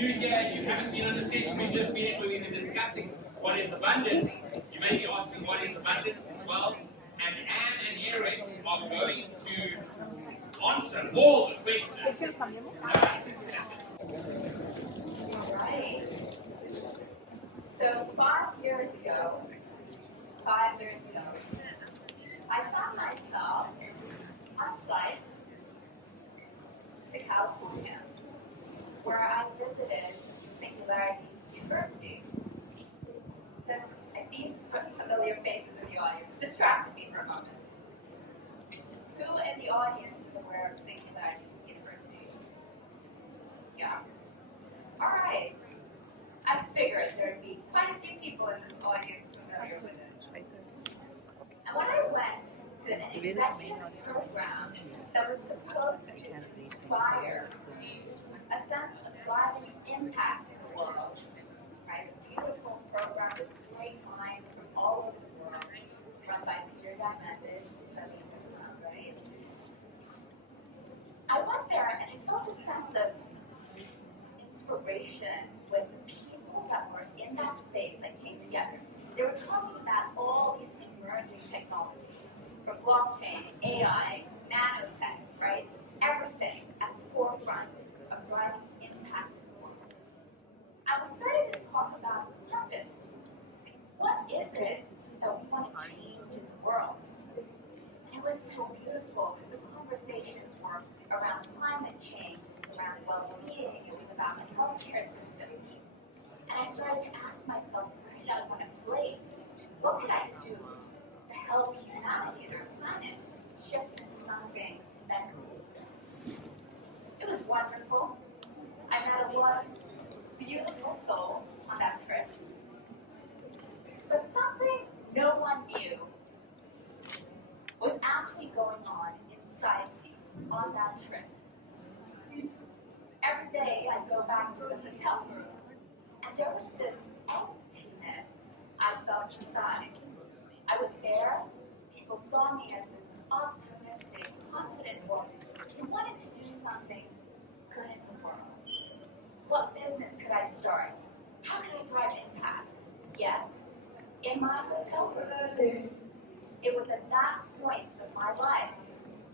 new here, you haven't been on the session we've just been discussing what is abundance, you may be asking what is abundance as well. And Ann and Eric are going to answer all the questions. Right. So 5 years ago, I found myself on a flight to California, where I visited Singularity University. Because I see some familiar faces in the audience. Distracted me for a moment. Who in the audience is aware of Singularity University? Yeah. All right. I figured there'd be quite a few people in this audience familiar with it. And when I went to an executive program that was supposed to inspire a sense of driving impact in the world, right? A beautiful program with great minds from all over the world, run by Peter Diamandis and Sunny Islam, right? I went there and I felt a sense of inspiration with the people that were in that space that came together. They were talking about all these emerging technologies, from blockchain, AI, nanotech, right? Everything at the forefront of driving impact in the world. And we started to talk about purpose. What is it that we want to change in the world? And it was so beautiful because the conversations were around climate change, it was around well-being, it was about the healthcare system. And I started to ask myself, where did I want to play? What could I do to help humanity and our planet shift into something better? It was wonderful. I met a lot of beautiful souls on that trip. But something no one knew was actually going on inside me on that trip. Every day I'd go back to the hotel room, and there was this emptiness I felt inside. I was there, people saw me as this optimistic, confident woman who wanted to do something good in the world. What business could I start? How could I drive impact? Yet, in my hotel room, it was at that point of my life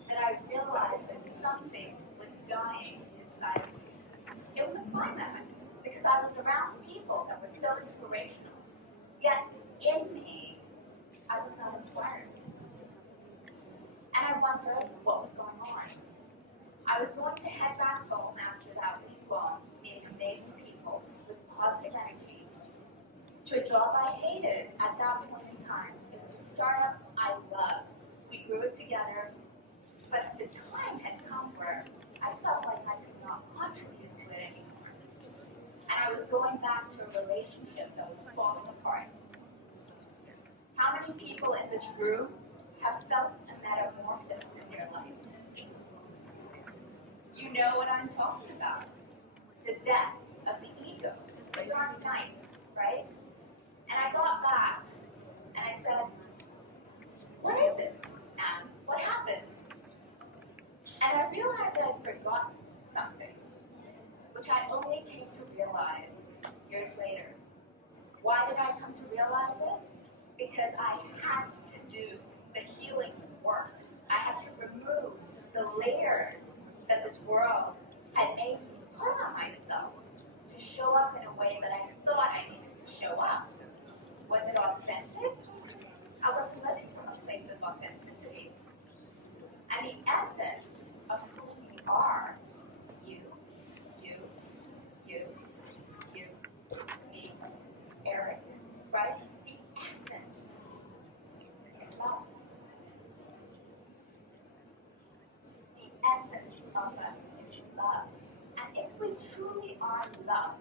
that I realized that something was dying inside of me. It was a climax, because I was around people that were so inspirational. Yet, in me, I was not inspired. And I wondered what was going on. I was going to head back home after that week long, meeting amazing people with positive energy, to a job I hated at that point in time. It was a startup I loved. We grew it together, but the time had come where I felt like I could not contribute to it anymore. And I was going back to a relationship that was falling apart. How many people in this room have felt a metamorphosis in your life? You know what I'm talking about. The death of the ego, the dark night, right? And I got back and I said, what is it, Ann? What happened? And I realized that I'd forgotten something, which I only came to realize years later. Why did I come to realize it? Because I had to do the healing work. I had to remove the layers that this world had made me put on myself to show up in a way that I thought I needed to show up. Was it authentic? I wasn't living from a place of authenticity. And the essence of who we are, you, me, Eric, right? The essence is love. The essence of us is love. And if we truly are love,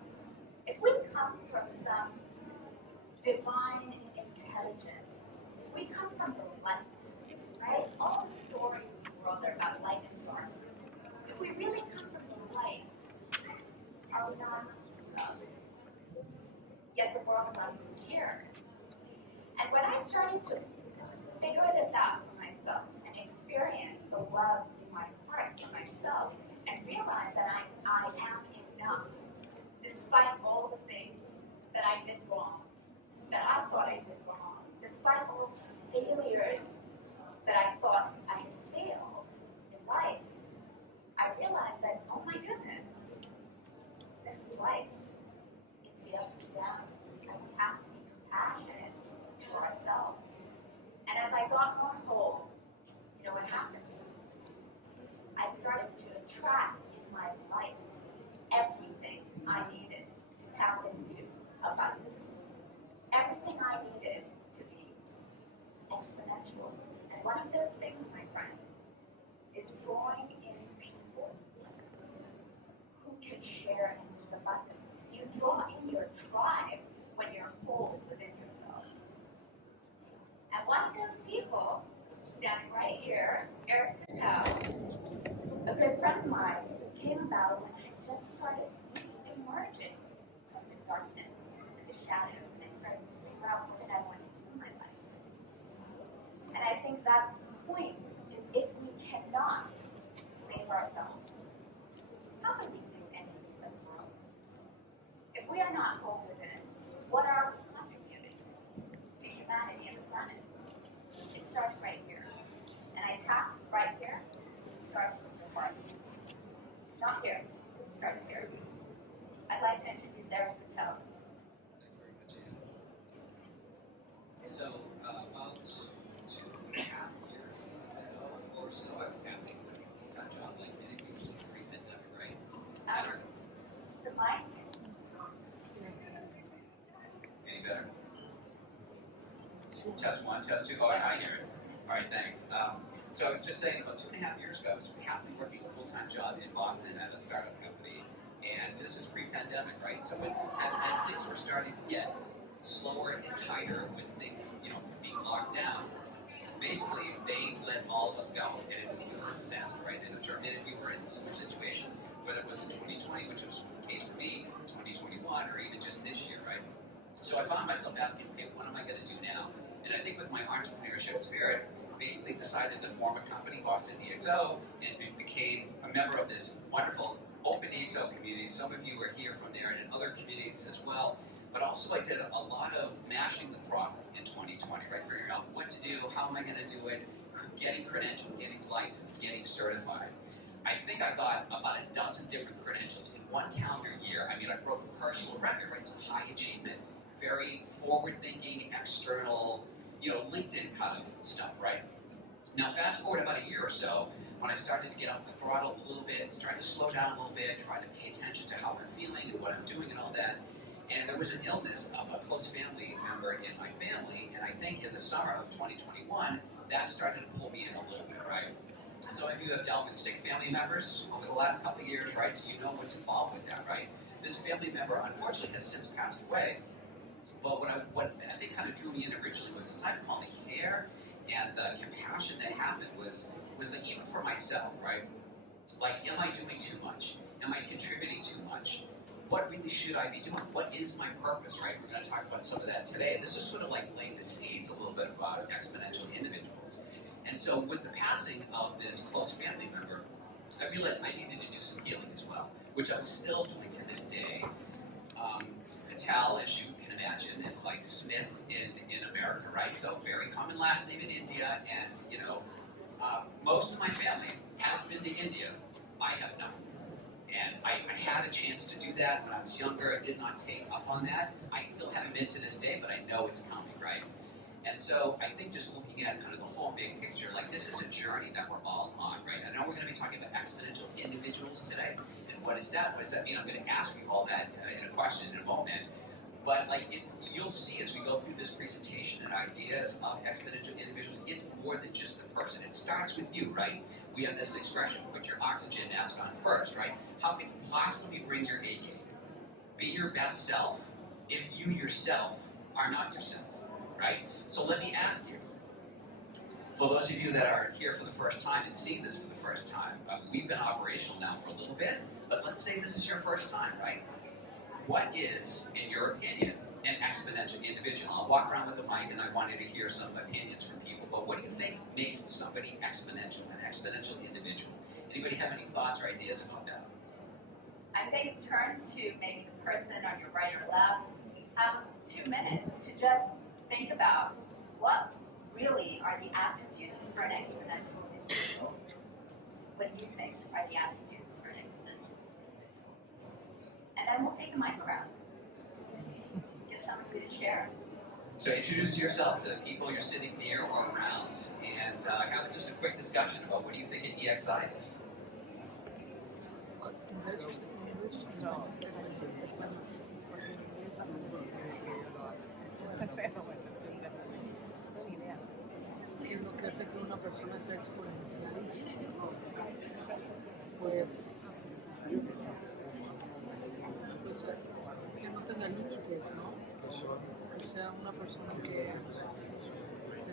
if we come from some divine intelligence, if we come from the light, right? All the stories in the world are about light and dark. If we really come from the light, are we not love? Yet the world runs in fear. And when I started to figure this out for myself and experience the love in my heart, in myself, and realize that I am enough, this did wrong, that I thought I did wrong, despite all of the failures that I thought I had failed in life, I realized that, oh my goodness, this is life. It's the ups and downs, and we have to be compassionate to ourselves. And as I got more whole, you know what happened? I started to attract in my life everything I needed to tap into abundance. Everything I needed to be exponential. And one of those things, my friend, is drawing in people who can share in this abundance. You draw in your tribe when you're whole within yourself. And one of those people, standing right here, Eric Patel, a good friend of mine, came about when I just started emerging from the darkness and the shadows, and I started to figure out what I wanted to do in my life. And I think that's the point, is if we cannot save ourselves, how can we do anything for the world? If we are not whole within, what are we contributing to humanity and the planet? It starts right here. And I tap right here because it starts with the heart. Not here. It starts here. I'd like to introduce Eric Patel. Thank you very much, Ann. So, about 2.5 years ago or so, I was having a full-time job like many people in the pre-pandemic, right? The mic. Any better? Test 1, test 2. Oh, I hear it. All right, thanks. So I was just saying, about 2.5 years ago, I was happily working a full-time job in Boston at a startup company, and this is pre-pandemic, right? So as things were starting to get slower and tighter with things, being locked down, basically they let all of us go, and it was a disaster, right? And we were in similar situations, whether it was in 2020, which was the case for me, 2021, or even just this year, right? So I found myself asking, okay, what am I going to do now? And I think with my entrepreneurship spirit, basically decided to form a company, Boston EXO, and became a member of this wonderful open EXO community. Some of you are here from there and in other communities as well. But also I did a lot of mashing the throttle in 2020, right? Figuring out what to do, how am I going to do it, getting credentialed, getting licensed, getting certified. I think I got about a dozen different credentials in one calendar year. I mean, I broke a personal record, right? So high achievement, very forward-thinking, external, LinkedIn kind of stuff, right? Now, fast forward about a year or so, when I started to get off the throttle a little bit, started to slow down a little bit, tried to pay attention to how I'm feeling and what I'm doing and all that. And there was an illness of a close family member in my family, and I think in the summer of 2021, that started to pull me in a little bit, right? Some of you have dealt with sick family members over the last couple of years, right? So you know what's involved with that, right? This family member, unfortunately, has since passed away. But what I think kind of drew me in originally was, aside from all the care and the compassion that happened, was like, even for myself, right? Like, am I doing too much? Am I contributing too much? What really should I be doing? What is my purpose, right? We're going to talk about some of that today. This is sort of like laying the seeds a little bit about exponential individuals. And so with the passing of this close family member, I realized I needed to do some healing as well, which I'm still doing to this day. Patel, as you can imagine, is like Smith in America, right? So very common last name in India, and most of my family has been to India. I have not. And I had a chance to do that when I was younger. I did not take up on that. I still haven't been to this day, but I know it's coming, right? And so I think just looking at kind of the whole big picture, like, this is a journey that we're all on, right? I know we're going to be talking about exponential individuals today. And what is that? What does that mean? I'm going to ask you all that in a question in a moment. But like, you'll see as we go through this presentation and ideas of exponential individuals, it's more than just the person. It starts with you, right? We have this expression, put your oxygen mask on first, right? How can you possibly bring your A game? Be your best self if you yourself are not yourself, right? So let me ask you, for those of you that are here for the first time and seeing this for the first time, we've been operational now for a little bit, but let's say this is your first time, right? What is, in your opinion, an exponential individual? I'll walk around with the mic and I want you to hear some opinions from people, but what do you think makes somebody exponential, an exponential individual? Anybody have any thoughts or ideas about that? I think turn to maybe the person on your right or left. few minutes to just think about what really are the attributes for an exponential individual. What do you think are the attributes for an exponential individual? And then we'll take the mic around. Give something good to share. So introduce yourself to the people you're sitting near or around, and have just a quick discussion about what do you think an EXI is. ¿Qué es lo que hace que una persona sea exponencial? Pues que no tenga límites, ¿no? Que sea una persona que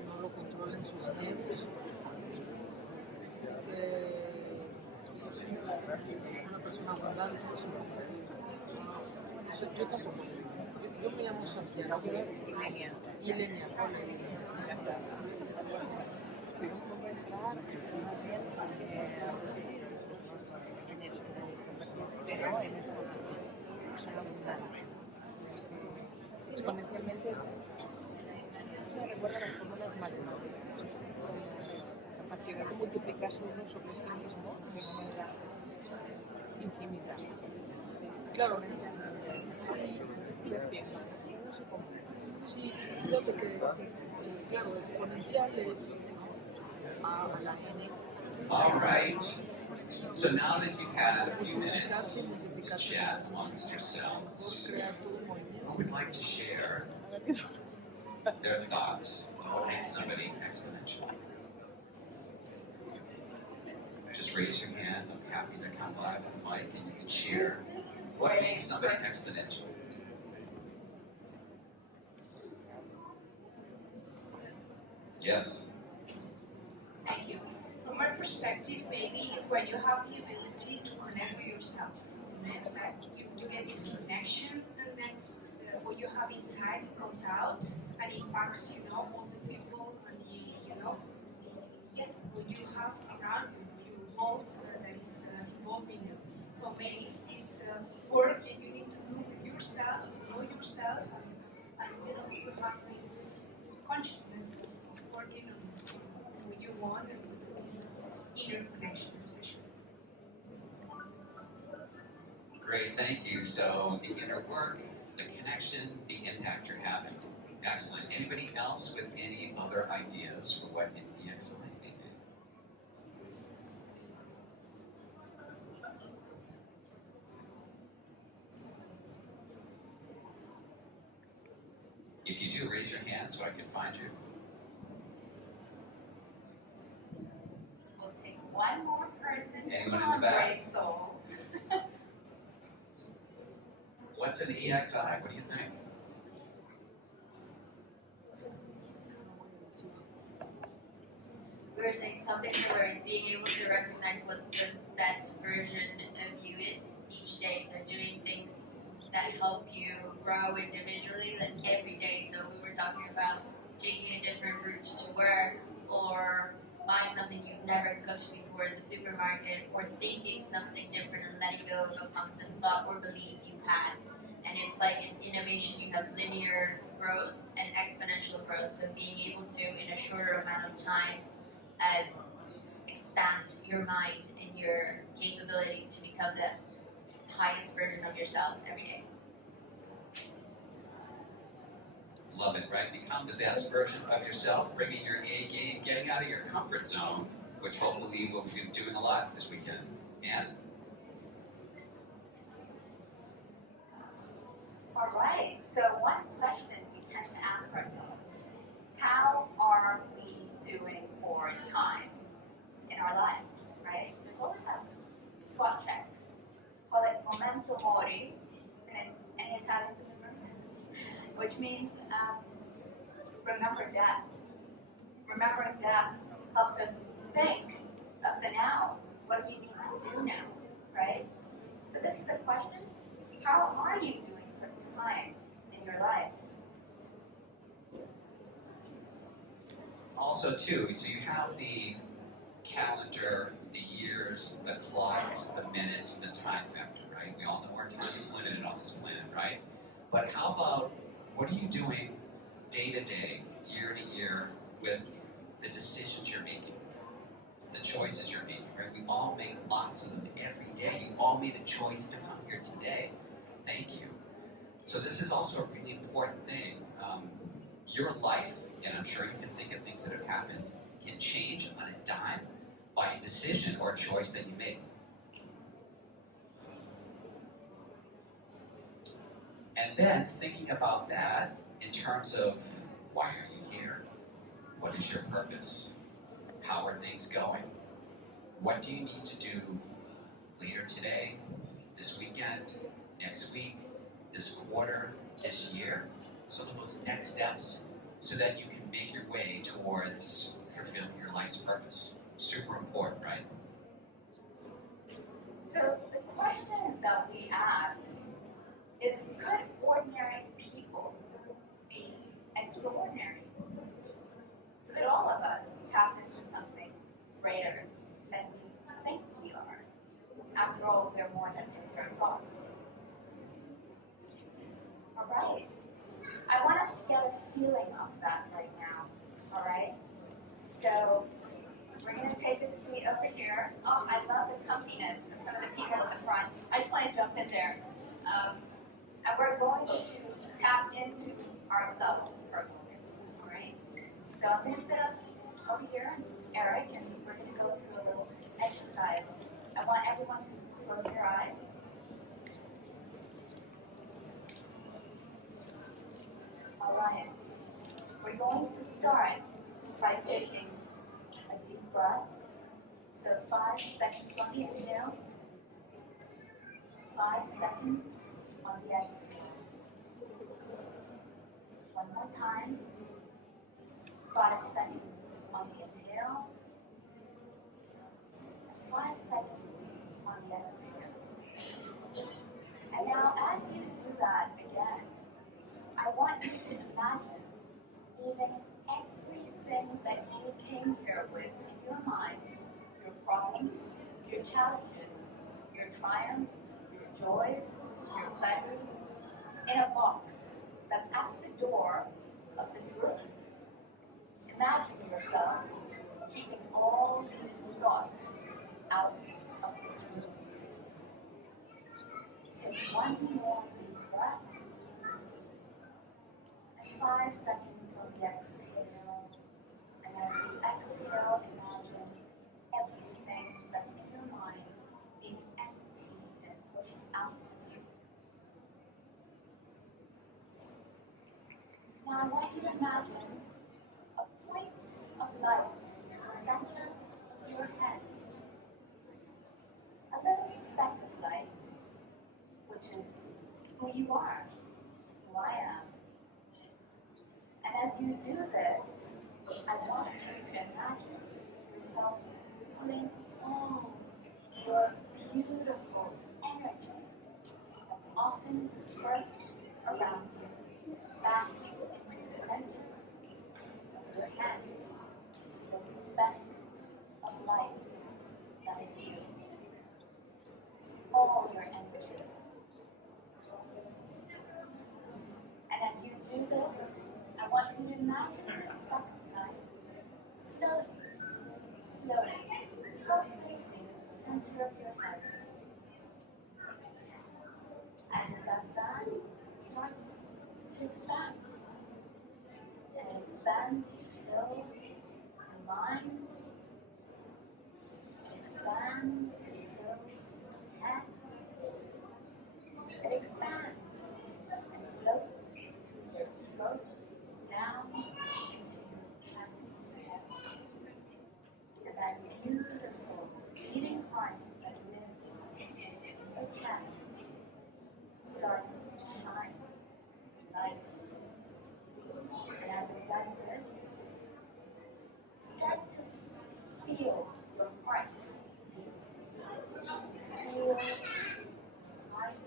no lo controlen sus nervios, que una persona abundante. No sé, yo tampoco. Yo me llamo Sebastián y Lenia. Pero en eso exponencialmente se recuerda las fórmulas matemáticas, la capacidad de multiplicarse uno sobre sí mismo de manera infinita. Claro, Sí, fíjate que claro, exponencial es a la N. All right. So now that you've had a few minutes to chat amongst yourselves, who would like to share their thoughts on what makes somebody exponential? Just raise your hand. I'm happy to come by with the mic and you can share what makes somebody exponential. Yes. Thank you. From my perspective, maybe it's when you have the ability to connect with yourself. Right? Like you get this connection, and then what you have inside it comes out and impacts, all the people and what you have around you, your world that is involving you. So maybe it's this work that you need to do with yourself, to know yourself, and you have this consciousness of working on what you want and this inner connection especially. Great, thank you. So the inner work, the connection, the impact you're having. Excellent. Anybody else with any other ideas for what an EXI may be? If you do, raise your hand so I can find you. We'll take one more person. Anyone Come in the on, back? brave souls. What's an EXI? What do you think? We were saying something similar is being able to recognize what the best version of you is each day. So doing things that help you grow individually, like every day. So we were talking about taking a different route to work, or buying something you've never cooked before in the supermarket, or thinking something different and letting go of a constant thought or belief you had. And it's like in innovation, you have linear growth and exponential growth. So being able to, in a shorter amount of time, expand your mind and your capabilities to become the highest version of yourself every day. Love it, right? Become the best version of yourself, bringing your A game, getting out of your comfort zone, which hopefully we'll be doing a lot this weekend. Ann? All right, so one question we tend to ask ourselves, how are we doing for time in our lives, right? There's always a spot check. Call it memento mori in Italian, which means remember death. Remembering death helps us think of the now. What do we need to do now, right? So this is a question, how are you doing for time in your life? Also, too, so you have the calendar, the years, the clocks, the minutes, the time factor, right? We all know our time is limited on this planet, right? But how about What are you doing day to day, year to year with the decisions you're making, the choices you're making, right? We all make lots of them every day. You all made a choice to come here today. Thank you. So this is also a really important thing. Your life, and I'm sure you can think of things that have happened, can change on a dime by a decision or a choice that you make. And then thinking about that in terms of why are you here? What is your purpose? How are things going? What do you need to do later today, this weekend, next week, this quarter, this year? Some of those next steps so that you can make your way towards fulfilling your life's purpose. Super important, right? So the question that we ask is, could ordinary people be extraordinary? Could all of us tap into something greater than we think we are? After all, we're more than just our thoughts. All right. I want us to get a feeling of that right now. All right? So we're going to take a seat over here. Oh, I love the comfiness of some of the people at the front. I just want to jump in there. And we're going to tap into ourselves for a moment. All right? So I'm going to sit up over here, Eric, and we're going to go through a little exercise. I want everyone to close their eyes. All right. We're going to start by taking a deep breath. So 5 seconds on the inhale, 5 seconds on the exhale. One more time. 5 seconds on the inhale, 5 seconds on the exhale. And now as you do that again, I want you to imagine leaving everything that you came here with in your mind, your problems, your challenges, your triumphs, your joys, your pleasures, in a box that's at the door of this room. Imagine yourself keeping all these thoughts out of this room. Take one more deep breath. And 5 seconds on the exhale. And as you exhale, imagine everything that's in your mind being emptied and pushed out of you. Now I want you to imagine a point of light in the center of your head. A little speck of light, which is who you are, who I am. And as you do this, I want you to imagine yourself pulling all your beautiful energy that's often dispersed around you back into the center of your head, to this speck of light that is you. All your energy. And as you do this, I want you to imagine this speck of light slowly pulsating in the center of your head. As it does that, it starts to expand. And it expands to fill your mind. It expands and fills your head. It expands and floats down into your chest. And that beautiful beating heart that lives in your chest starts to shine light. And as it does this, start to feel your heart beat. Feel light,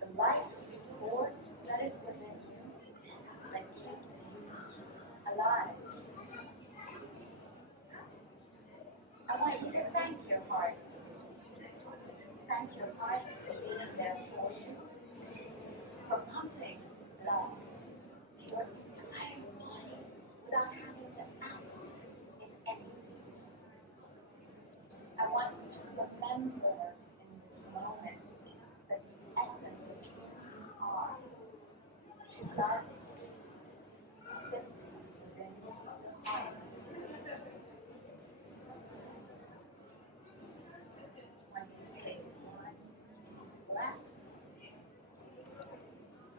the life force that is within you that keeps you alive. I want you to thank your heart. Thank your heart for being there for you, for pumping love sits within the heart. When you take one deep breath,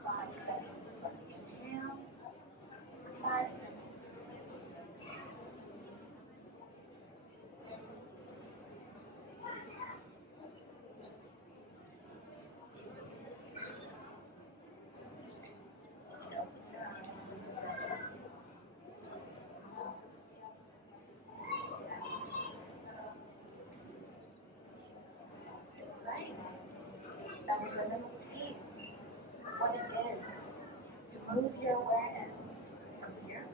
5 seconds of inhale, 5 seconds. Right. That was a little taste of what it is to move your awareness from here,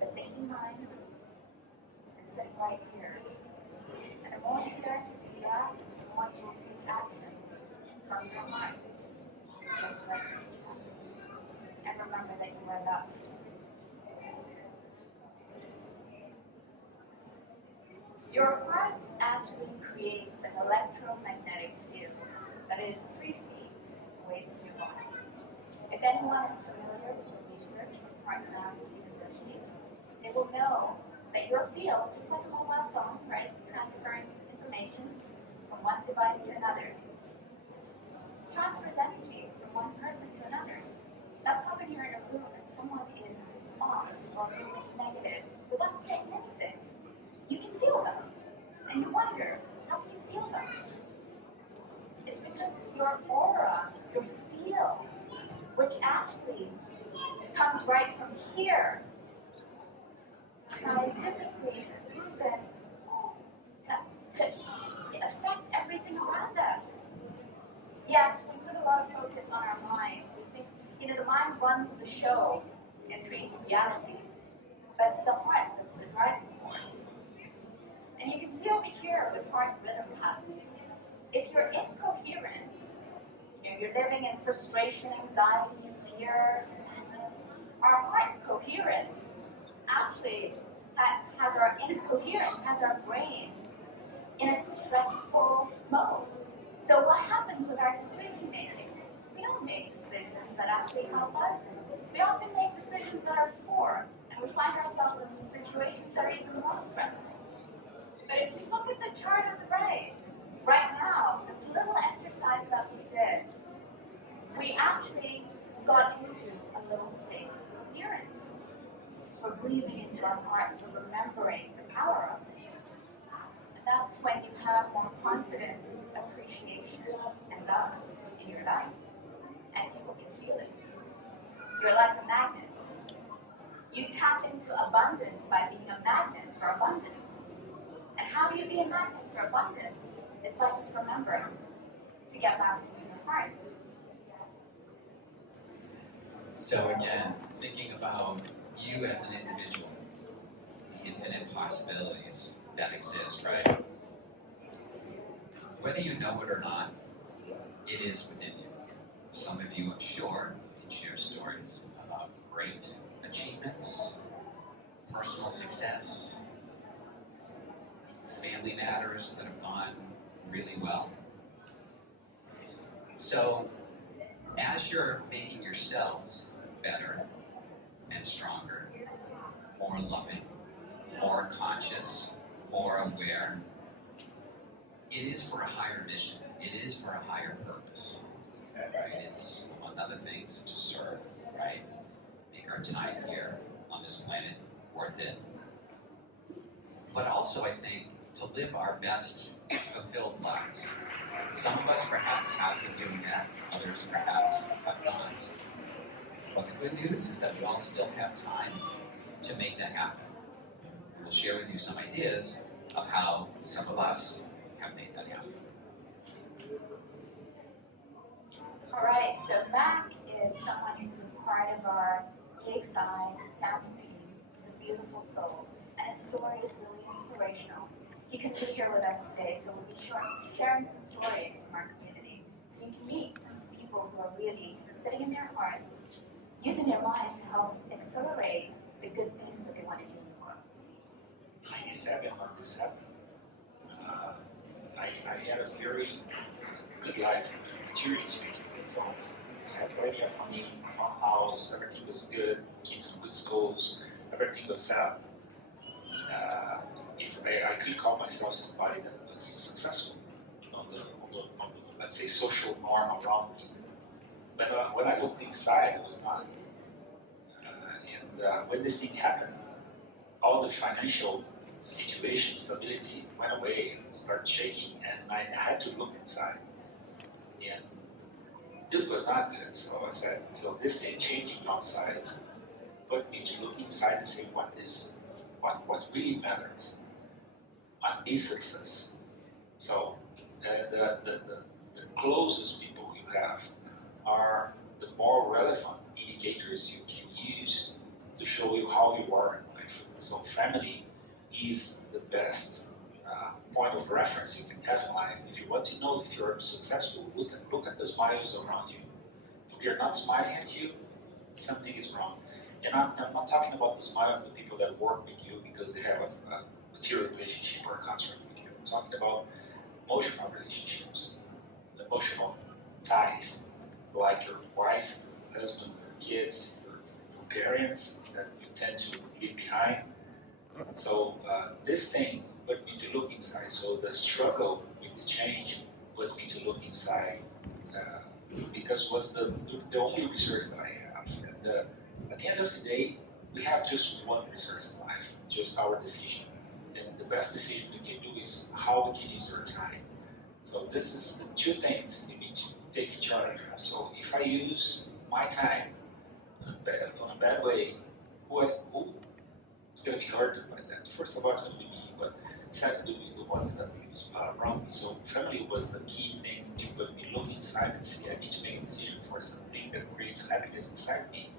the thinking mind, and sit right here. And I want you here to do that. I want you to take action from your mind. Towards right here. And remember that you are loved. Your heart actually creates an electromagnetic field that is 3 feet away from your body. If anyone is familiar with the research from Harvard University, they will know that your field, just like a mobile phone, right, transferring information from one device to another, transfers energy from one person to another. That's why when you're in a room and someone is off or feeling negative without saying anything, you can feel them. And you wonder, how can you feel them? It's because your aura, your field, which actually comes right from here, scientifically proven to affect everything around us. Yet, we put a lot of focus on our mind. We think, the mind runs the show and creates reality. But it's the heart that's the driving force. And you can see over here with heart rhythm patterns, if you're incoherent, you're living in frustration, anxiety, fear, sadness, our heart coherence actually has our brain in a stressful mode. So what happens with our decision making? We don't make decisions that actually help us. We often make decisions that are poor, and we find ourselves in situations that are even more stressful. But if you look at the chart on the right now, this little exercise that we did, we actually got into a little state of coherence. We're breathing into our heart, we're remembering the power of it. And that's when you have more confidence, appreciation, and love in your life. And people can feel it. You're like a magnet. You tap into abundance by being a magnet for abundance. And how do you be a magnet for abundance? Is by just remembering to get back into your heart. So again, thinking about you as an individual, the infinite possibilities that exist, right? Whether you know it or not, it is within you. Some of you, I'm sure, can share stories about great achievements, personal success, family matters that have gone really well. So, as you're making yourselves better and stronger, more loving, more conscious, more aware, it is for a higher mission. It is for a higher purpose, right? It's, among other things, to serve, right? Make our time here on this planet worth it. But also, I think, to live our best fulfilled lives. Some of us perhaps have been doing that, others perhaps have not. But the good news is that we all still have time to make that happen. We'll share with you some ideas of how some of us have made that happen. All right, so Mac is someone who's a part of our EXI founding team. He's a beautiful soul, and his story is really inspirational. He couldn't be here with us today, so we'll be sharing some stories from our community, so you can meet some people who are really sitting in their heart, using their mind to help accelerate the good things that they want to do in the world. 97 when this happened. I had a very good life, materially speaking, and so I had plenty of money, one house, everything was good, kids in good schools, everything was set up. If I could call myself somebody that was successful on the let's say social norm around me. When I looked inside, it was not. When this thing happened, all the financial situation, stability went away and started shaking, and I had to look inside. And it was not good. So I said, so this thing changing outside put me to look inside and say, what really matters? What is success? So the closest people you have are the more relevant indicators you can use to show you how you are in life. So family is the best point of reference you can have in life. If you want to know if you're successful, look at the smiles around you. If they're not smiling at you, something is wrong. And I'm not talking about the smile of the people that work with you because they have a material relationship or a contract with you. I'm talking about emotional relationships, emotional ties, like your wife, your husband, your kids, your parents that you tend to leave behind. So this thing put me to look inside. So the struggle with the change put me to look inside because it was the only resource that I have. And at the end of the day, we have just one resource in life, just our decision. And the best decision we can do is how we can use our time. So this is the two things you need to take in charge of. So if I use my time on a bad way, who is going to be hurt by that? First of all, it's going to be me, but secondly, the ones that use around me. So family was the key thing to put me look inside and see I need to make a decision for something that creates happiness inside me.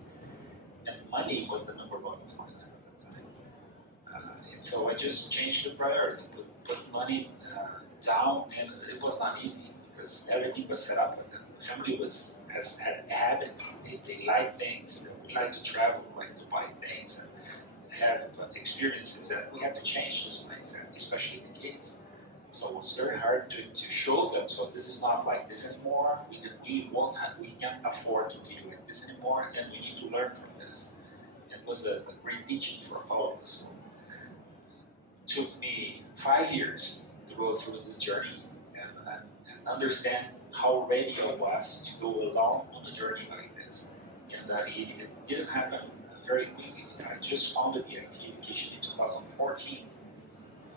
And money was the number one for that at that time. And so I just changed the priority, put money down, and it was not easy because everything was set up. The family has had a habit. They like things. We like to travel, we like to buy things, and have experiences that we have to change this mindset, especially the kids. So it was very hard to show them. So this is not like this anymore. We can't afford to be like this anymore, and we need to learn from this. It was a great teaching for all of us. So it took me 5 years to go through this journey and understand how ready I was to go along on a journey like this. And that it didn't happen very quickly. I just founded the IT education in 2014.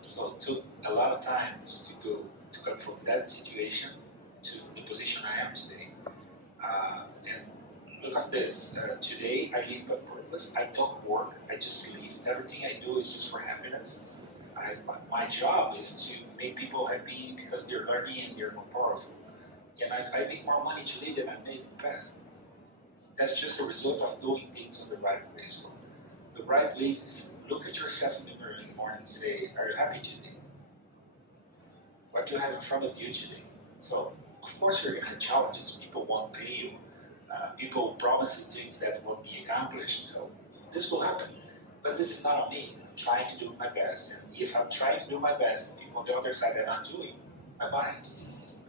So it took a lot of time to come from that situation to the position I am today. And look at this. Today I live by purpose. I don't work. I just live. Everything I do is just for happiness. My job is to make people happy because they're learning and they're more powerful. And I make more money today than I made in the past. That's just a result of doing things on the right way. So the right way is look at yourself in the mirror in the morning and say, are you happy today? What do you have in front of you today? So of course you're going to have challenges. People won't pay you. People promise you things that won't be accomplished. So this will happen. But this is not on me. I'm trying to do my best. And if I'm trying to do my best, the people on the other side are not doing, bye-bye.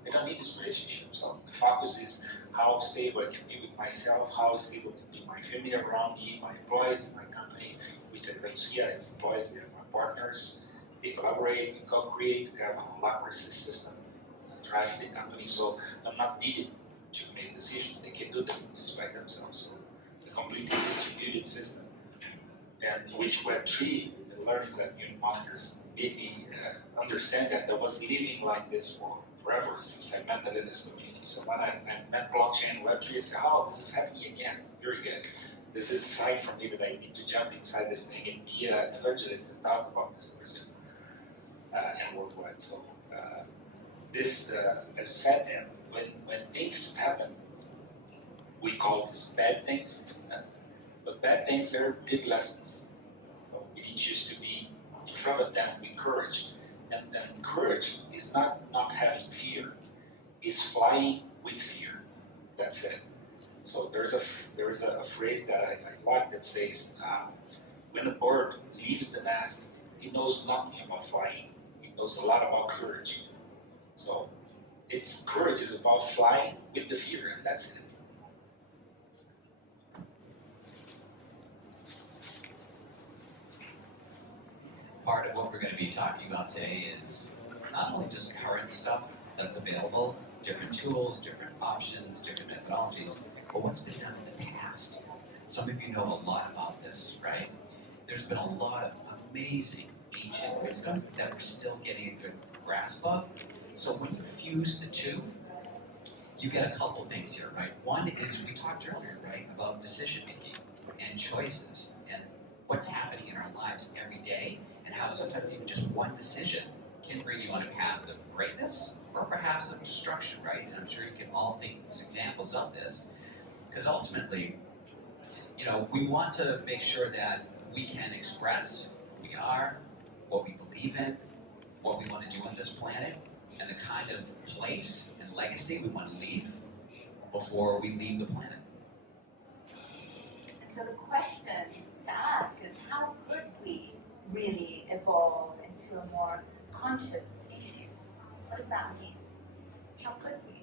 I don't need this relationship. So the focus is how stable I can be with myself, how stable can be my family around me, my employees in my company, which you see as employees, they're my partners. They collaborate, we co-create, we have a collaborative system driving the company. So I'm not needed to make decisions. They can do them just by themselves. So the completely distributed system. And which Web3, the learnings that Unit Masters made me understand that I was living like this for forever since I met the Linux community. So when I met blockchain Web3, I said, oh, this is happening again. Very good. This is a sign for me that I need to jump inside this thing and be an evangelist and talk about this in Brazil and worldwide. So this, as I said, when things happen, we call this bad things. But bad things are big lessons. So we need just to be in front of them with courage. And courage is not having fear. It's flying with fear. That's it. So there's a phrase that I like that says, when a bird leaves the nest, he knows nothing about flying. He knows a lot about courage. So courage is about flying with the fear, and that's it. part of what we're going to be talking about today is not only just current stuff that's available, different tools, different options, different methodologies, but what's been done in the past. Some of you know a lot about this, right? There's been a lot of amazing ancient wisdom that we're still getting a good grasp of. So when you fuse the two, you get a couple things here, right? One is, we talked earlier, right, about decision making and choices and what's happening in our lives every day, and how sometimes even just one decision can bring you on a path of greatness or perhaps of destruction, right? And I'm sure you can all think of examples of this, because ultimately, you know, we want to make sure that we can express who we are, what we believe in, what we want to do on this planet, and the kind of place and legacy we want to leave before we leave the planet. And so the question to ask is, how could we really evolve into a more conscious species? What does that mean? How could we?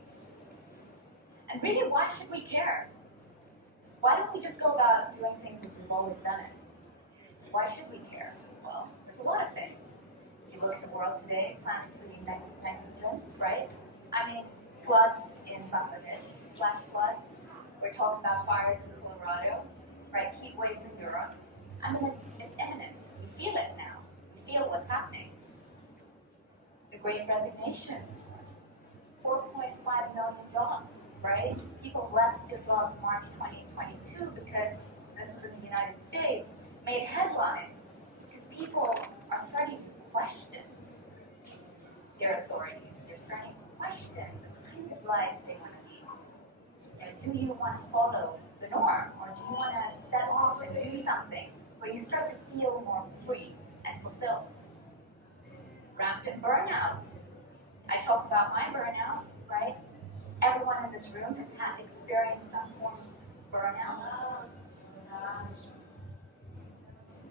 And really, why should we care? Why don't we just go about doing things as we've always done it? Why should we care? Well, there's a lot of things. You look at the world today, planning for the negligence, right? I mean, floods in Bangladesh, flash floods. We're talking about fires in Colorado, right? Heat waves in Europe. I mean, it's imminent. We feel it now. We feel what's happening. The Great Resignation. 4.5 million jobs, right? People left their jobs March 2022 because this was in the United States, made headlines because people are starting to question their authorities. They're starting to question the kind of lives they want to lead. And do you want to follow the norm, or do you want to set off and do something where you start to feel more free and fulfilled? Rampant burnout. I talked about my burnout, right? Everyone in this room has had experienced some form of burnout.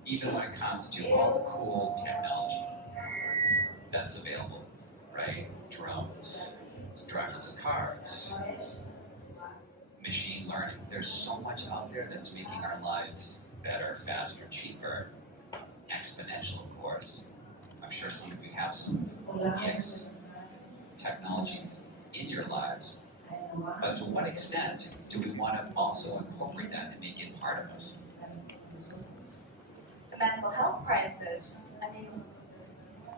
Even when it comes to all the cool technology that's available, right? Drones, driverless cars, machine learning. There's so much out there that's making our lives better, faster, cheaper. Exponential, of course. I'm sure some of you have some EX technologies in your lives. But to what extent do we want to also incorporate that and make it part of us? The mental health crisis, I mean,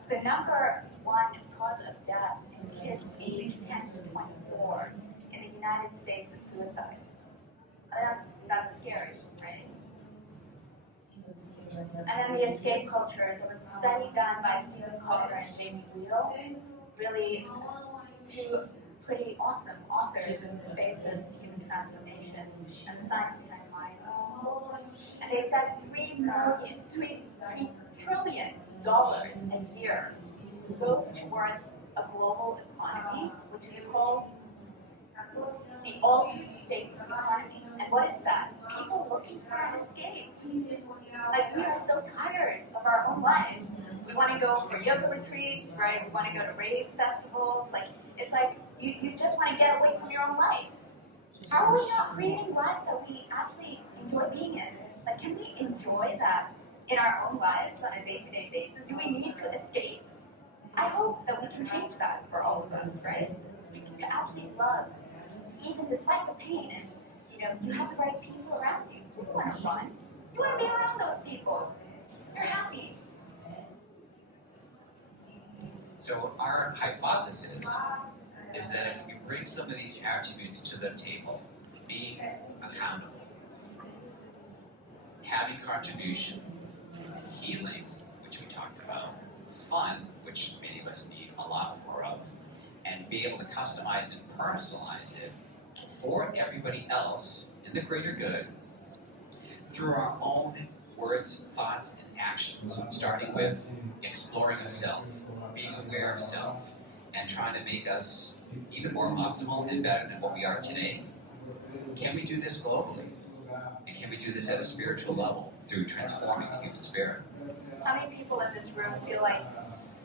the number one cause of death in kids aged 10 to 24 in the United States is suicide. That's scary, right? And then the escape culture. There was a study done by Stephen Kotler and Jamie Wheel, really two pretty awesome authors in the space of human transformation and the science behind mind. And they said $3 trillion a year goes towards a global economy, which is called the altered states economy. And what is that? People looking for an escape. Like, we are so tired of our own lives. We want to go for yoga retreats, right? We want to go to rave festivals. Like, it's like you just want to get away from your own life. How are we not creating lives that we actually enjoy being in? Like, can we enjoy that in our own lives on a day-to-day basis? Do we need to escape? I hope that we can change that for all of us, right? To actually love, even despite the pain, and you have the right people around you. You don't want to run. You want to be around those people. You're happy. So our hypothesis is that if we bring some of these attributes to the table, being accountable, having contribution, healing, which we talked about, fun, which many of us need a lot more of, and be able to customize and personalize it for everybody else in the greater good through our own words, thoughts, and actions, starting with exploring of self, being aware of self, and trying to make us even more optimal and better than what we are today. Can we do this globally? And can we do this at a spiritual level through transforming the human spirit? How many people in this room feel like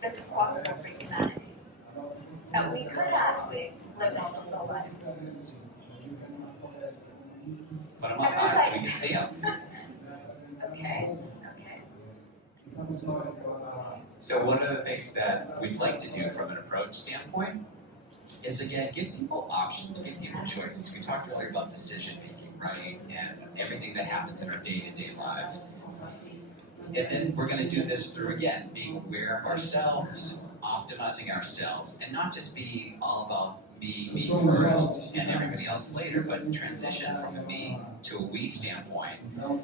this is possible for humanity? That we could actually live more fulfilled lives? Put them up high so we can see them. Okay. So one of the things that we'd like to do from an approach standpoint is, again, give people options, give people choices. We talked earlier about decision making, right? And everything that happens in our day-to-day lives. And then we're going to do this through, again, being aware of ourselves, optimizing ourselves, and not just be all about me first and everybody else later, but transition from a me to a we standpoint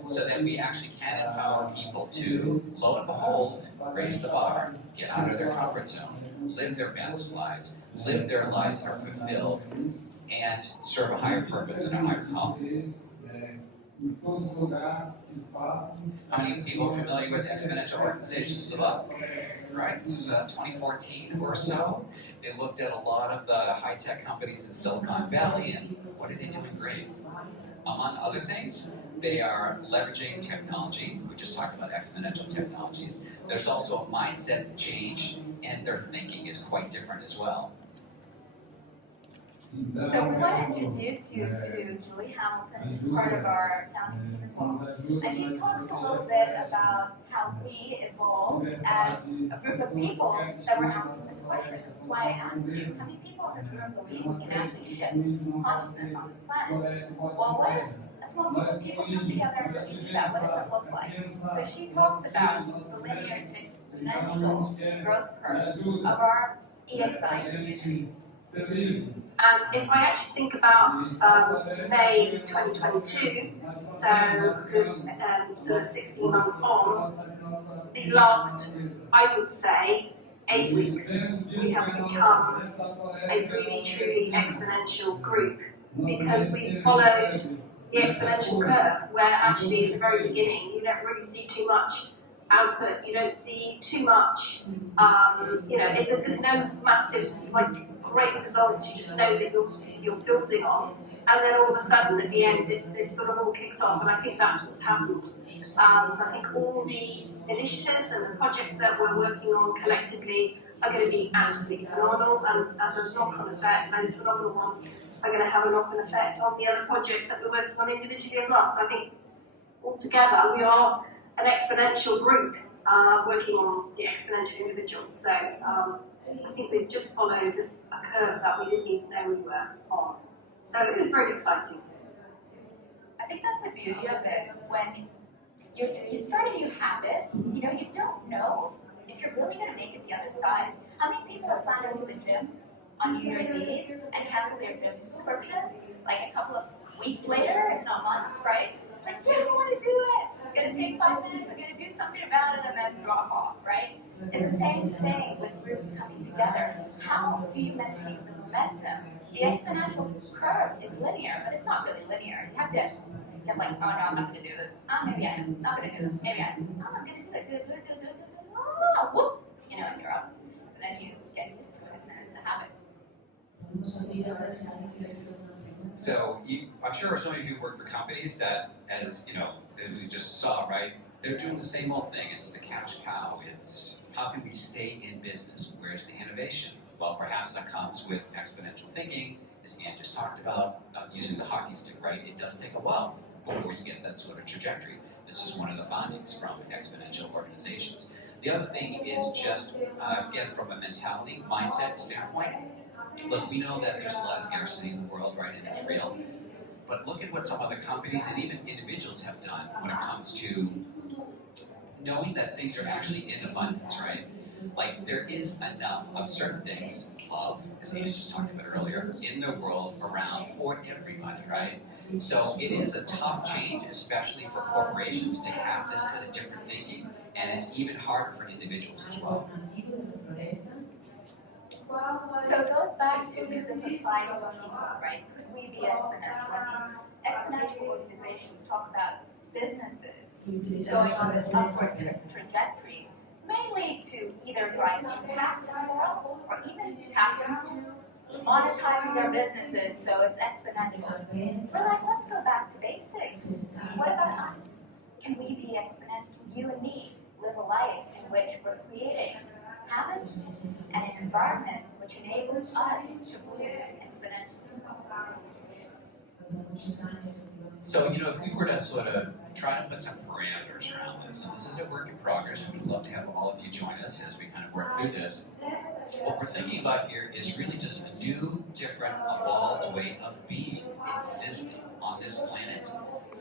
so that we actually can empower people to, lo and behold, raise the bar, get out of their comfort zone, live their best lives, live their lives that are fulfilled, and serve a higher purpose and a higher calling. How many people are familiar with Exponential Organizations, the book? Right, it's 2014 or so. They looked at a lot of the high-tech companies in Silicon Valley, and what are they doing great? Among other things, they are leveraging technology. We just talked about exponential technologies. There's also a mindset change, and their thinking is quite different as well. So we want to introduce you to Julie Hamilton, who's part of our founding team as well. And she talks a little bit about how we evolved as a group of people that were asking this question. This is why I asked you, how many people in this room believe we can actually shift consciousness on this planet? Well, what if a small group of people come together and really do that? What does it look like? So she talks about the linear to exponential growth curve of our EXI community. And if I actually think about May 2022, so good sort of 16 months on, the last, I would say, 8 weeks, we have become a really truly exponential group because we followed the exponential curve where actually at the very beginning you don't really see too much output, you don't see too much, there's no massive great results, you just know that you're building on, and then all of a sudden at the end it sort of all kicks off, and I think that's what's happened. So I think all the initiatives and the projects that we're working on collectively are going to be absolutely phenomenal, and as a knock-on effect, those phenomenal ones are going to have a knock-on effect on the other projects that we're working on individually as well. So I think altogether we are an exponential group working on the exponential individuals. So I think we've just followed a curve that we didn't even know we were on. So it was very exciting. I think that's the beauty of it. When you start a new habit, you don't know if you're really going to make it the other side. How many people have signed up to the gym on New Year's Eve and canceled their gym subscription like a couple of weeks later, if not months, right? It's like, yeah, I want to do it. I'm going to take 5 minutes, I'm going to do something about it, and then drop off, right? It's the same thing with groups coming together. How do you maintain the momentum? The exponential curve is linear, but it's not really linear. You have dips. You have like, oh no, I'm not going to do this. Oh, maybe I am. Not going to do this. Maybe I am. Oh, I'm going to do it. Oh, whoop. And you're up. And then you get used to it, and then it's a habit. So I'm sure some of you work for companies that, as we just saw, right? They're doing the same old thing. It's the cash cow. It's how can we stay in business? Where's the innovation? Well, perhaps that comes with exponential thinking, as Ann just talked about, using the hockey stick, right? It does take a while before you get that sort of trajectory. This is one of the findings from exponential organizations. The other thing is just, again, from a mentality, mindset standpoint, look, we know that there's a lot of scarcity in the world, right, and it's real. But look at what some other companies and even individuals have done when it comes to knowing that things are actually in abundance, right? Like there is enough of certain things, love, as Anna just talked about earlier, in the world around for everybody, right? So it is a tough change, especially for corporations to have this kind of different thinking, and it's even harder for individuals as well. So it goes back to, could this apply to people, right? Could we be exponential? I mean, exponential organizations talk about businesses going on this upward trajectory, mainly to either drive impact in the world or even tap into monetizing their businesses so it's exponential. We're like, let's go back to basics. What about us? Can we be exponential? You and me live a life in which we're creating habits and an environment which enables us to move exponentially. So, you know, if we were to sort of try to put some parameters around this, and this is a work in progress, and we'd love to have all of you join us as we kind of work through this. What we're thinking about here is really just a new, different, evolved way of being, existing on this planet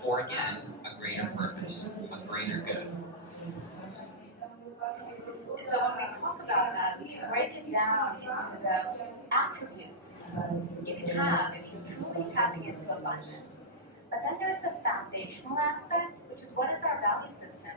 for, again, a greater purpose, a greater good. And so when we talk about that, we can break it down into the attributes you can have if you're truly tapping into abundance. But then there's the foundational aspect, which is what is our value system.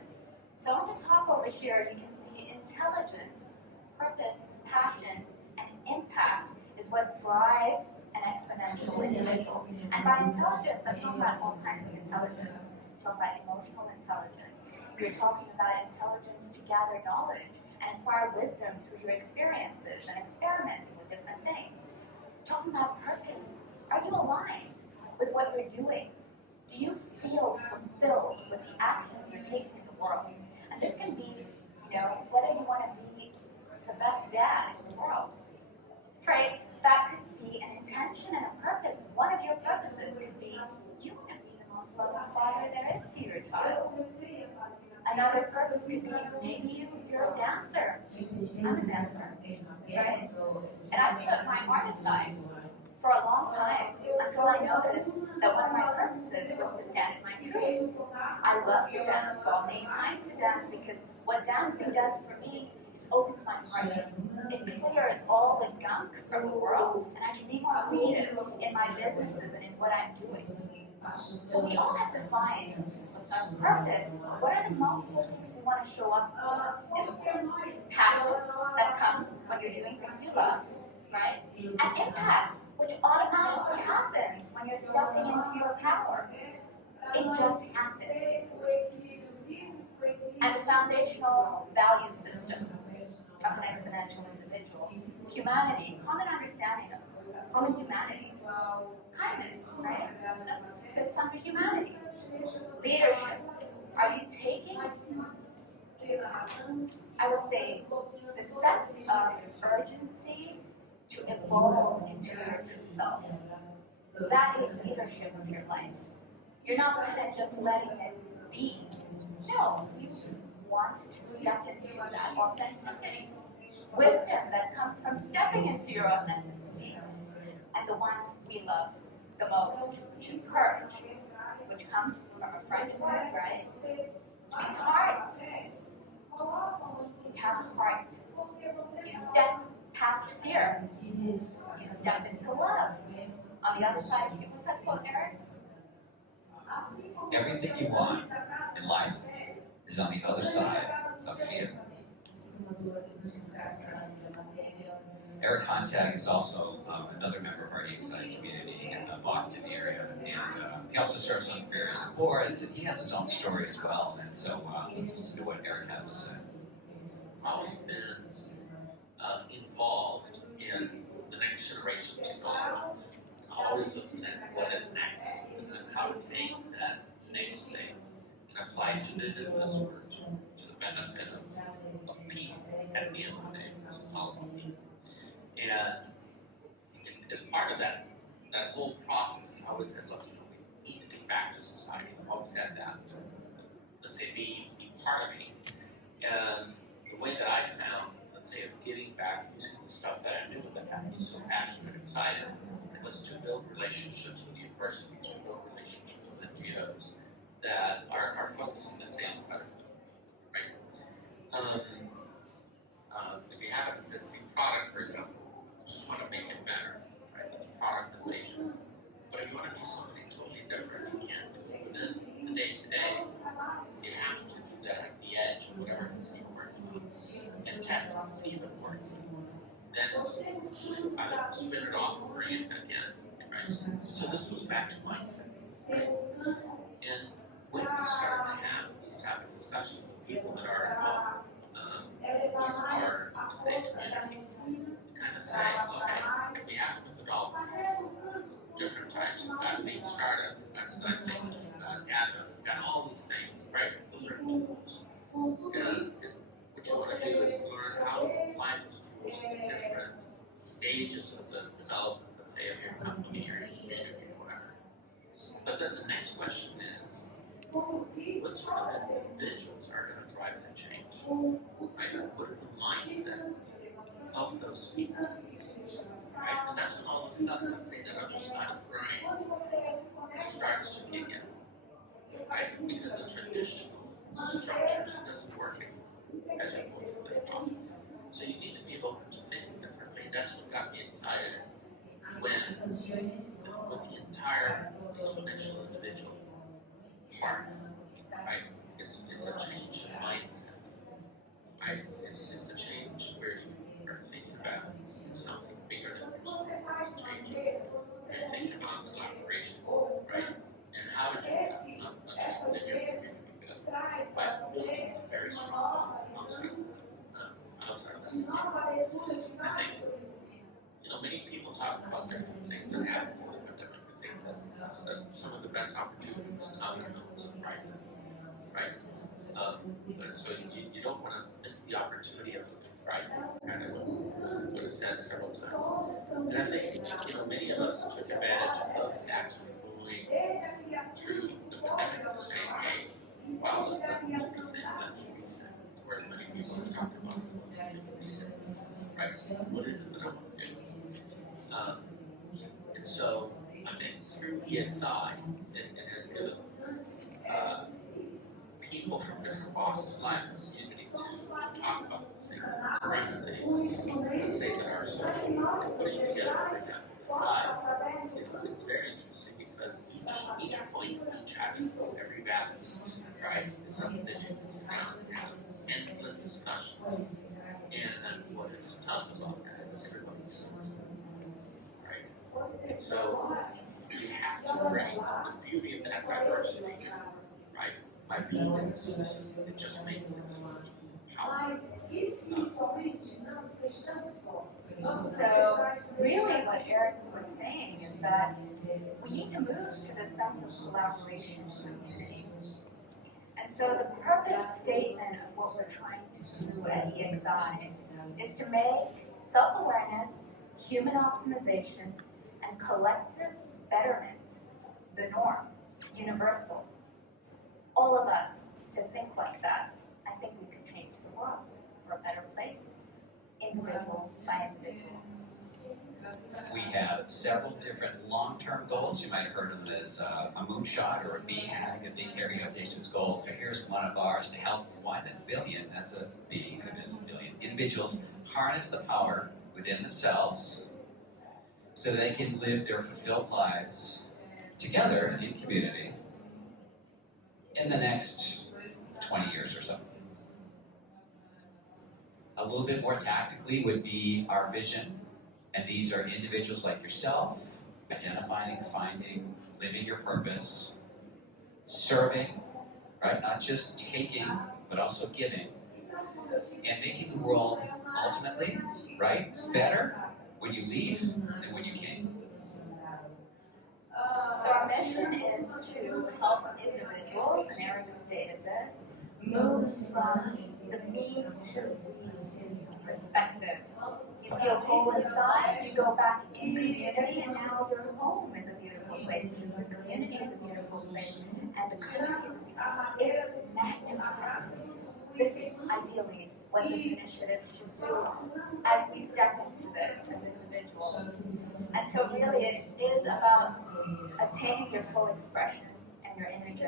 So on the top over here, you can see intelligence, purpose, passion, and impact is what drives an exponential individual. And by intelligence, I'm talking about all kinds of intelligence. I'm talking about emotional intelligence. You're talking about intelligence to gather knowledge and acquire wisdom through your experiences and experimenting with different things. Talking about purpose. Are you aligned with what you're doing? Do you feel fulfilled with the actions you're taking in the world? And this can be, you know, whether you want to be the best dad in the world, right? That could be an intention and a purpose. One of your purposes could be you want to be the most loving father there is to your child. Another purpose could be maybe you're a dancer. I'm a dancer, right? And I put my art aside for a long time until I noticed that one of my purposes was to stand in my truth. I love to dance, so I'll make time to dance because what dancing does for me is opens my heart. It clears all the gunk from the world, and I can be more creative in my businesses and in what I'm doing. So we all have to find a purpose. What are the multiple things we want to show up in the world? Passion that comes when you're doing things you love, right? And impact, which automatically happens when you're stepping into your power. It just happens. And the foundational value system of an exponential individual is humanity, common understanding of common humanity. Kindness, right? That sits under humanity. Leadership. Are you taking, I would say, the sense of urgency to evolve into your true self? That is leadership of your life. You're not good at just letting it be. No, you want to step into that authenticity. Wisdom that comes from stepping into your authenticity. And the one we love the most, which is courage, which comes from a French word, right? It's heart. You have heart. You step past fear. You step into love. On the other side of you, what's that quote, Eric? Everything you want in life is on the other side of fear. Eric Contag is also another member of our Inside community in the Boston area, and he also serves on various boards, and he has his own story as well. And so let's listen to what Eric has to say. I've always been involved in the next generation technologies. Always looking at what is next and how to take that next thing and apply it to the business or to the benefit of people at the end of the day. This is all about people. And as part of that whole process, I always said, look, we need to get back to society. I've always had that, let's say, be part of me. And the way that I found, let's say, of getting back using the stuff that I knew that had me so passionate and excited, was to build relationships with universities, to build relationships with NGOs that are focused on, let's say, on the better, right? If you have an existing product, for example, you just want to make it better, right? That's product innovation. But if you want to do something totally different, you can't do it within the day-to-day. You have to do that at the edge of whatever it is you're working on and test it and see if it works. Then spin it off and bring it back in, right? So this goes back to mindset, right? And when we start to have these type of discussions with people that are involved in our, let's say, community, we kind of say, okay, we have methodologies, different types of lean startup, design thinking, agile, got all these things, right? Those are tools. And what you want to do is learn how to apply those tools in different stages of the development, let's say, of your company or your community or whatever. But then the next question is, what sort of individuals are going to drive that change? Right? What is the mindset of those people? Right? And that's when all the stuff, let's say, that other side of the brain starts to kick in. Right? Because the traditional structures doesn't work as you go through this process. So you need to be able to think differently. That's what got me excited when, with the entire exponential individual part, right? It's a change in mindset, right? It's a change where you are thinking about something bigger than yourself. It's a change you're thinking about collaboration, right? And how to do that, not just within your community, but building very strong bonds outside of that community. I think, many people talk about different things that happen in the pandemic. I think that some of the best opportunities come in moments of crisis, right? So you don't want to miss the opportunity of crisis, kind of what is said several times. And I think, many of us took advantage of actually going through the pandemic to say, hey, wow, that movie thing, that movie set, where many people are talking about reset, right? What is it that I want to do? And so I think through EXI, it has given people from different walks of life and community to talk about these things, express things, let's say that are sort of putting together, for example, live is very interesting because each point, each action, every value, right, is something that you can sit down and have endless discussions. And what is tough about that is that everybody's right? And so you have to bring the beauty of that diversity, right? By being inclusive, it just makes things so much powerful. So really what Eric was saying is that we need to move to the sense of collaboration and community. And so the purpose statement of what we're trying to do at EXI is to make self-awareness, human optimization, and collective betterment the norm, universal. All of us to think like that, I think we could change the world for a better place, individual by individual. We have several different long-term goals. You might have heard of them as a moonshot or a BHAG, a big, hairy, audacious goal. So here's one of ours to help 1 billion, that's a B, that is a billion, individuals harness the power within themselves so they can live their fulfilled lives together in community in the next 20 years or so. A little bit more tactically would be our vision. And these are individuals like yourself, identifying, finding, living your purpose, serving, right? Not just taking, but also giving. And making the world ultimately, right, better when you leave than when you came. So our mission is to help individuals, and Eric stated this, move from the me to we perspective. You feel whole inside, you go back in community, and now your home is a beautiful place. Your community is a beautiful place, and the country is it's magnificent. This is ideally what this initiative should do as we step into this as individuals. And so really it is about attaining your full expression and your energy.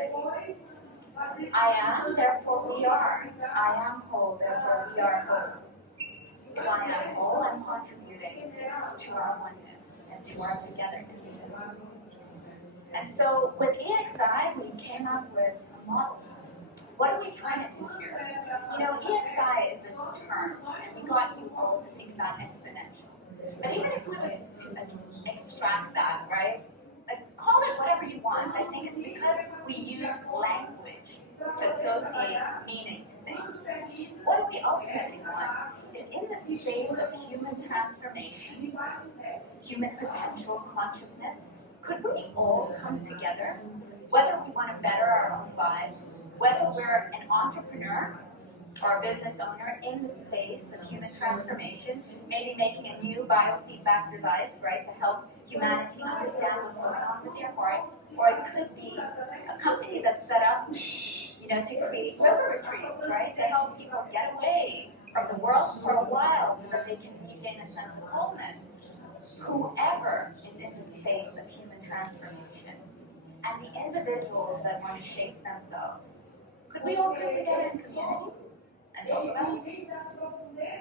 I am, therefore we are. I am whole, therefore we are whole. If I am whole, I'm contributing to our oneness and to our togetherness. And so with EXI, we came up with a model. What are we trying to do here? EXI is a term, and we got you all to think about exponential. But even if we was to extract that, right? Call it whatever you want. I think it's because we use language to associate meaning to things. What we ultimately want is in the space of human transformation, human potential consciousness, could we all come together, whether we want to better our own lives, whether we're an entrepreneur or a business owner in the space of human transformation, maybe making a new biofeedback device, right, to help humanity understand what's going on with their heart. Or it could be a company that's set up, to create yoga retreats, right, to help people get away from the world for a while so that they can regain a sense of wholeness. Whoever is in the space of human transformation and the individuals that want to shape themselves, could we all come together in community and talk about it?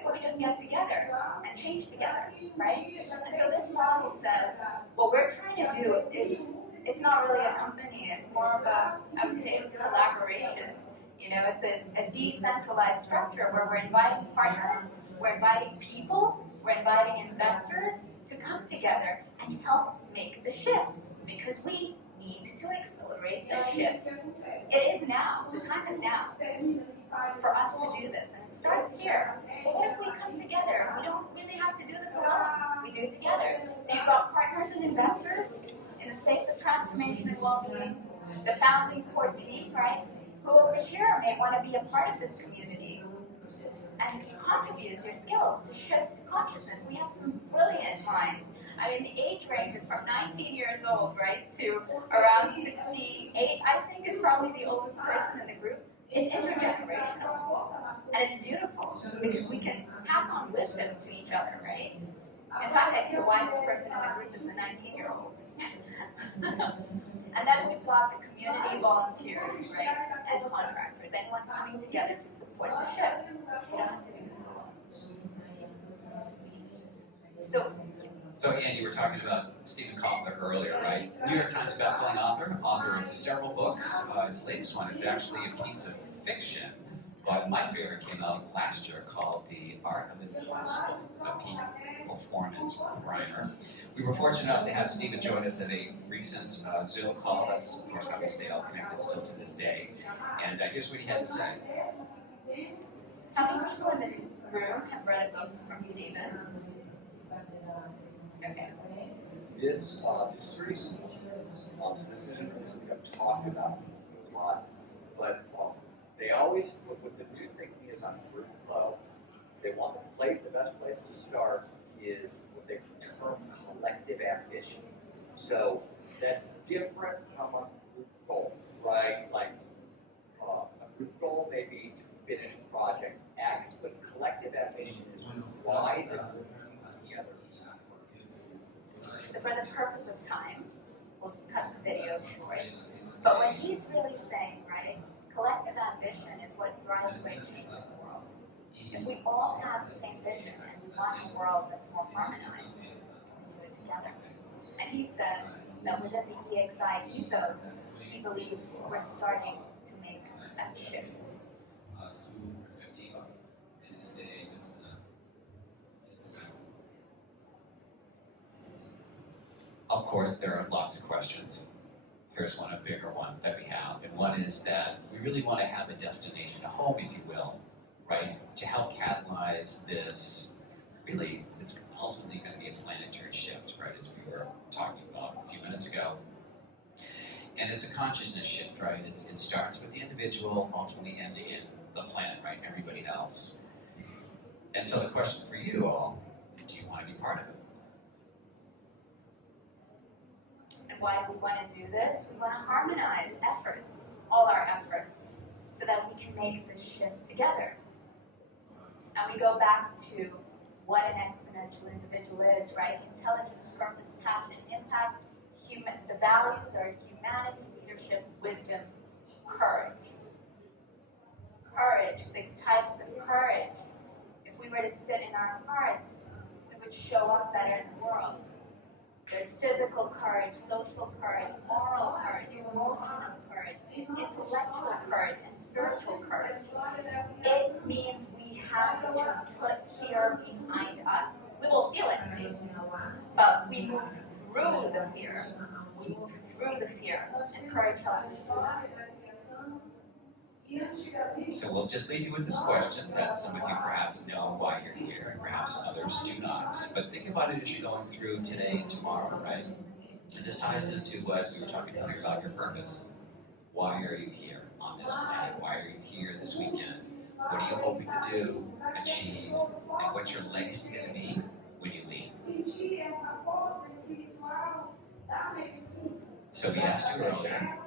Could we just get together and change together, right? And so this model says, what we're trying to do is, it's not really a company, it's more of a, I would say, a collaboration. It's a decentralized structure where we're inviting partners, we're inviting people, we're inviting investors to come together and help make the shift, because we need to accelerate the shift. It is now, the time is now for us to do this, and it starts here. But what if we come together? We don't really have to do this alone, we do it together. So you've got partners and investors in the space of transformation and well-being, the founding core team, right, who over here may want to be a part of this community and contribute their skills to shift consciousness. We have some brilliant minds. I mean, the age range is from 19 years old, right, to around 68, I think is probably the oldest person in the group. It's intergenerational, and it's beautiful, because we can pass on wisdom to each other, right? In fact, I think the wisest person in the group is the 19-year-old. And then we've got the community volunteers, right, and contractors, anyone coming together to support the shift. We don't have to do this alone. So Ann, you were talking about Stephen Kotler earlier, right? New York Times bestselling author of several books. His latest one is actually a piece of fiction, but my favorite came out last year called The Art of the Impossible, a peak performance primer. We were fortunate enough to have Stephen join us at a recent Zoom call. That's, of course, how we stay all connected still to this day. And here's what he had to say. How many people in the room have read a book from Stephen? Okay. This is recent. So this isn't something I've talked about a lot, but they always, what the new thinking is on group flow, they want the best place to start is what they term collective ambition. So that's different from a group goal, right? Like a group goal may be to finish project X, but collective ambition is why the group comes together. So for the purpose of time, we'll cut the video short. But what he's really saying, right, collective ambition is what drives great change in the world. If we all have the same vision and we want a world that's more harmonized, we do it together. And he said that within the EXI ethos, he believes we're starting to make that shift. Of course, there are lots of questions. Here's one, a bigger one that we have. And one is that we really want to have a destination, a home, if you will, right, to help catalyze this. Really, it's ultimately going to be a planetary shift, right, as we were talking about a few minutes ago. And it's a consciousness shift, right? It starts with the individual, ultimately ending in the planet, right, everybody else. And so the question for you all is, do you want to be part of it? Why do we want to do this? We want to harmonize efforts, all our efforts, so that we can make this shift together. And we go back to what an exponential individual is, right? Intelligence, purpose, passion, impact, the values are humanity, leadership, wisdom, courage. Courage, 6 types of courage. If we were to sit in our hearts, we would show up better in the world. There's physical courage, social courage, moral courage, emotional courage, intellectual courage, and spiritual courage. It means we have to put fear behind us. We will feel it, but we move through the fear. We move through the fear, and courage helps us do that. So we'll just leave you with this question that some of you perhaps know why you're here, and perhaps others do not. But think about it as you're going through today and tomorrow, right? And this ties into what we were talking earlier about your purpose. Why are you here on this planet? Why are you here this weekend? What are you hoping to do, achieve, and what's your legacy going to be when you leave? So we asked you earlier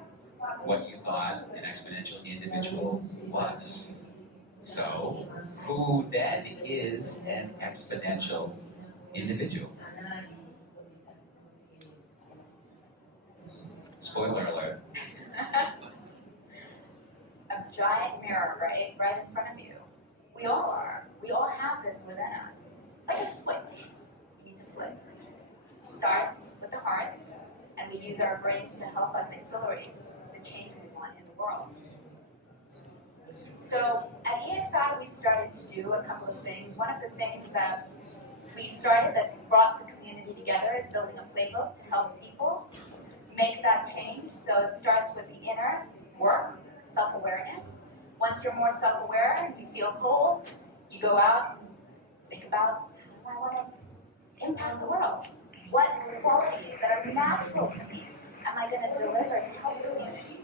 what you thought an exponential individual was. So who then is an exponential individual? Spoiler alert. A giant mirror, right in front of you. We all are. We all have this within us. It's like a switch. You need to flip. It starts with the heart, and we use our brains to help us accelerate the change we want in the world. So at EXI, we started to do a couple of things. One of the things that we started that brought the community together is building a playbook to help people make that change. So it starts with the inner work, self-awareness. Once you're more self-aware and you feel whole, you go out and think about, how do I want to impact the world? What qualities that are natural to me am I going to deliver to help the community?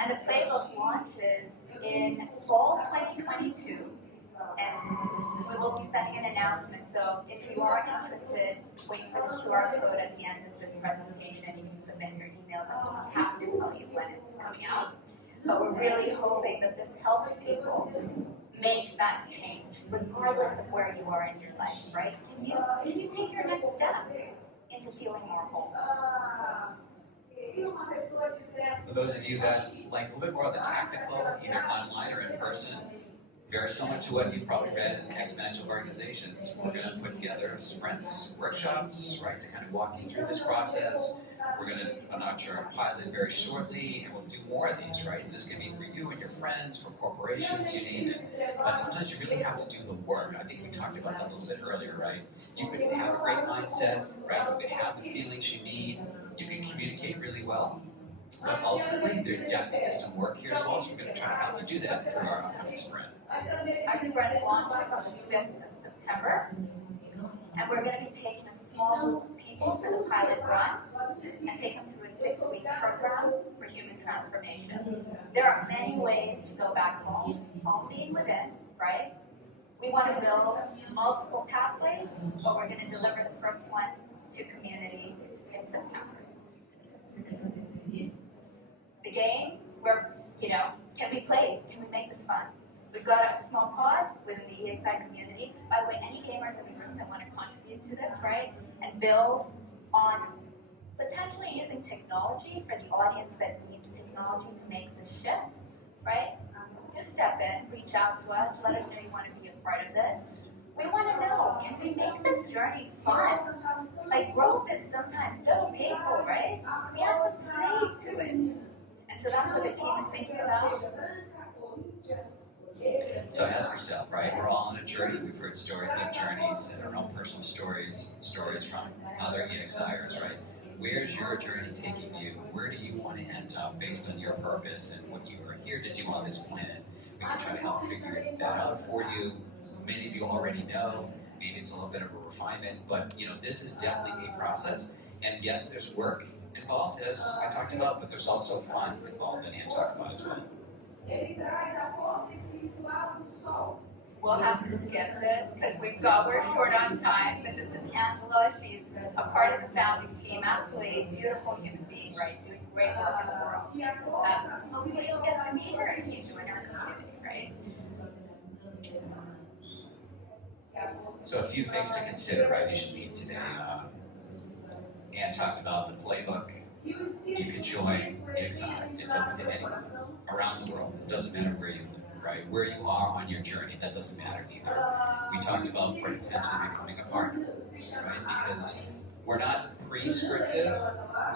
And the playbook launches in fall 2022, and we will be sending an announcement. So if you are interested, wait for the QR code at the end of this presentation. You can submit your emails. I'm happy to tell you when it's coming out. But we're really hoping that this helps people make that change, regardless of where you are in your life, right? Can you take your next step into feeling more whole? For those of you that like a little bit more of the tactical, either online or in person, very similar to what you've probably read in exponential organizations, we're going to put together sprints, workshops, right, to kind of walk you through this process. We're going to launch our pilot very shortly, and we'll do more of these, right? And this can be for you and your friends, for corporations, you name it. But sometimes you really have to do the work. I think we talked about that a little bit earlier, right? You could have a great mindset, right? You could have the feelings you need. You can communicate really well. But ultimately, there definitely is some work here as well, so we're going to try to help you do that through our upcoming sprint. Our sprint launches on the 5th of September, and we're going to be taking a small group of people for the pilot run and take them through a 6-week program for human transformation. There are many ways to go back home being within, right? We want to build multiple pathways, but we're going to deliver the first one to community in September. The game, where, can we play? Can we make this fun? We've got a small pod within the EXI community. By the way, any gamers in the room that want to contribute to this, right, and build on potentially using technology for the audience that needs technology to make the shift, right? Do step in, reach out to us, let us know you want to be a part of this. We want to know, can we make this journey fun? Like, growth is sometimes so painful, right? We add some play to it. And so that's what the team is thinking about. So ask yourself, right? We're all on a journey. We've heard stories of journeys and our own personal stories from other EXIers, right? Where's your journey taking you? Where do you want to end up based on your purpose and what you are here to do on this planet? We can try to help figure that out for you. Many of you already know. Maybe it's a little bit of a refinement, but this is definitely a process. And yes, there's work involved, as I talked about, but there's also fun involved, and Ann talked about as well. We'll have to skip this because we're short on time, but this is Ann Boothello. She's a part of the founding team, absolutely beautiful human being, right, doing great work in the world. Hopefully you'll get to meet her if you join our community, right? So a few things to consider, right, as you leave today. Ann talked about the playbook. You can join EXI. It's open to anyone around the world. It doesn't matter where you live, right? Where you are on your journey, that doesn't matter either. We talked about potentially becoming a partner, right? Because we're not prescriptive.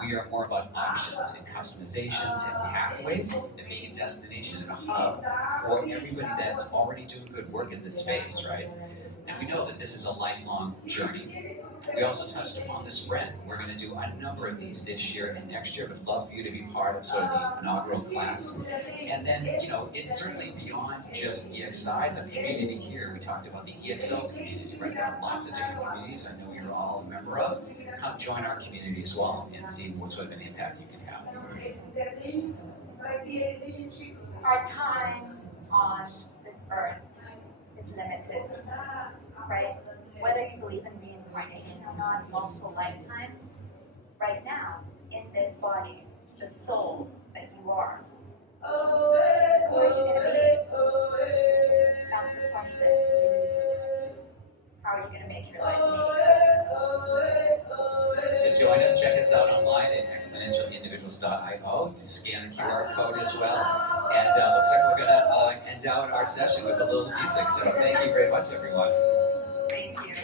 We are more about options and customizations and pathways and being a destination and a hub for everybody that's already doing good work in this space, right? And we know that this is a lifelong journey. We also touched upon the sprint. We're going to do a number of these this year and next year. We'd love for you to be part of sort of the inaugural class. And then, it's certainly beyond just EXI, the community here. We talked about the EXO community, right? There are lots of different communities I know you're all a member of. Come join our community as well and see what sort of an impact you can have. Our time on this earth is limited, right? Whether you believe in reincarnation or not, multiple lifetimes, right now, in this body, the soul that you are, who are you going to be? That's the question. How are you going to make your life meaningful? So join us, check us out online at exponentialindividuals.io to scan the QR code as well. And looks like we're going to end out our session with a little music. So thank you very much, everyone. Thank you.